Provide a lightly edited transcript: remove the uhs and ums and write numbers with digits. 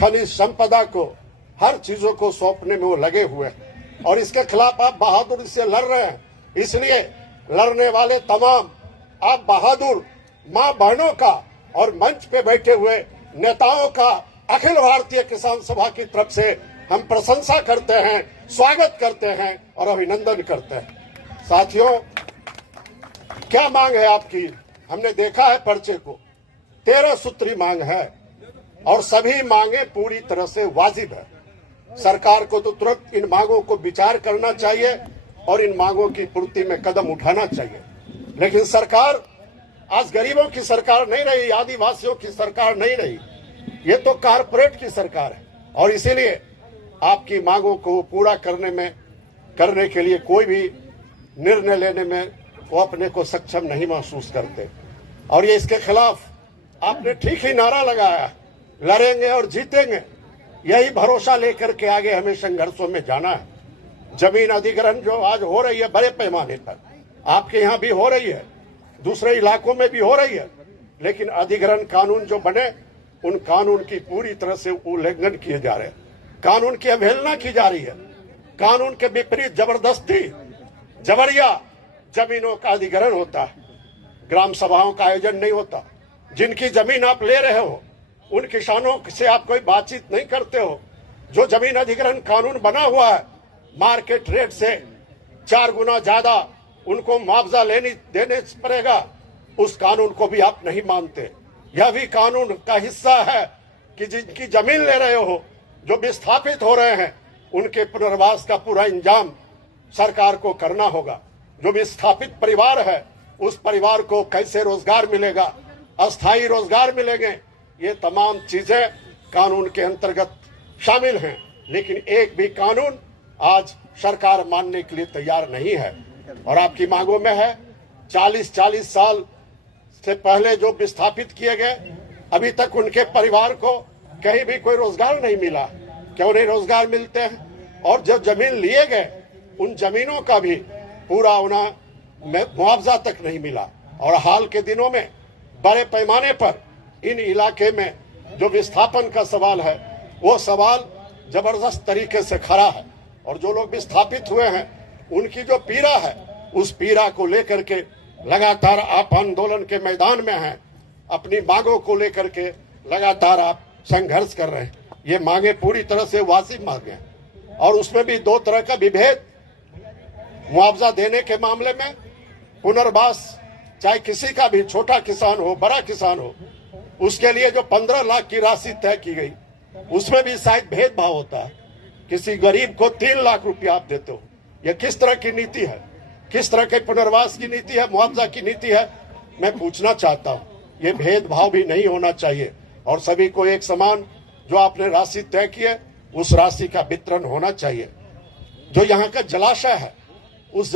खनिज संपदा को, हर चीजों को सौंपने में वो लगे हुए हैं और इसके खिलाफ आप बहादुरी से लड़ रहे हैं। इसलिए लड़ने वाले तमाम आप बहादुर मां बहनों का और मंच पे बैठे हुए नेताओं का अखिल भारतीय किसान सभा की तरफ से हम प्रशंसा करते हैं, स्वागत करते हैं और अभिनंदन करते हैं। साथियों, क्या मांग है आपकी? हमने देखा है पर्चे को, 13 सूत्री मांग है और सभी मांगे पूरी तरह से वाजिब है। सरकार को तो तुरंत इन मांगों को विचार करना चाहिए और इन मांगों की पूर्ति में कदम उठाना चाहिए। लेकिन सरकार आज गरीबों की सरकार नहीं रही, आदिवासियों की सरकार नहीं रही, ये तो कारपोरेट की सरकार है और इसीलिए आपकी मांगों को पूरा करने के लिए कोई भी निर्णय लेने में वो अपने को सक्षम नहीं महसूस करते। और ये इसके खिलाफ आपने ठीक ही नारा लगाया, लड़ेंगे और जीतेंगे। यही भरोसा लेकर के आगे हमें संघर्षों में जाना है। जमीन अधिग्रहण जो आज हो रही है बड़े पैमाने पर, आपके यहाँ भी हो रही है, दूसरे इलाकों में भी हो रही है, लेकिन अधिग्रहण कानून जो बने उन कानून की पूरी तरह से उल्लंघन किए जा रहे हैं, कानून की अवहेलना की जा रही है, कानून के विपरीत जबरदस्ती जबरिया जमीनों का अधिग्रहण होता है, ग्राम सभाओं का आयोजन नहीं होता। जिनकी जमीन आप ले रहे हो उन किसानों से आप कोई बातचीत नहीं करते हो। जो जमीन अधिग्रहण कानून बना हुआ है, मार्केट रेट से 4 गुना ज्यादा उनको मुआवजा देने पड़ेगा, उस कानून को भी आप नहीं मानते। यह भी कानून का हिस्सा है कि जिनकी जमीन ले रहे हो, जो विस्थापित हो रहे हैं, उनके पुनर्वास का पूरा इंतजाम सरकार को करना होगा। जो विस्थापित परिवार है उस परिवार को कैसे रोजगार मिलेगा, अस्थायी रोजगार मिलेंगे, ये तमाम चीजें कानून के अंतर्गत शामिल हैं। लेकिन एक भी कानून आज सरकार मानने के लिए तैयार नहीं है और आपकी मांगों में है 40 साल से पहले जो विस्थापित किए गए, अभी तक उनके परिवार को कहीं भी कोई रोजगार नहीं मिला। क्यों नहीं रोजगार मिलते हैं? और जो जमीन लिए गए उन जमीनों का भी पूरा उन्हें मुआवजा तक नहीं मिला। और हाल के दिनों में बड़े पैमाने पर इन इलाके में जो विस्थापन का सवाल है, वो सवाल जबरदस्त तरीके से खड़ा है और जो लोग विस्थापित हुए हैं उनकी जो पीड़ा है, उस पीड़ा को लेकर के लगातार आप आंदोलन के मैदान में हैं, अपनी मांगों को लेकर के लगातार आप संघर्ष कर रहे हैं। ये मांगे पूरी तरह से वाजिब मांगे हैं और उसमें भी 2 तरह का विभेद, मुआवजा देने के मामले में पुनर्वास, चाहे किसी का भी, छोटा किसान हो बड़ा किसान हो, उसके लिए जो 15 लाख की राशि तय की गई, उसमें भी शायद भेदभाव होता है। किसी गरीब को 3 लाख रुपया आप देते हो, यह किस तरह की नीति है? किस तरह के पुनर्वास की नीति है, मुआवजा की नीति है? मैं पूछना चाहता हूँ। ये भेदभाव भी नहीं होना चाहिए और सभी को एक समान जो आपने राशि तय की है उस राशि का वितरण होना चाहिए। जो यहाँ का जलाशय है, उस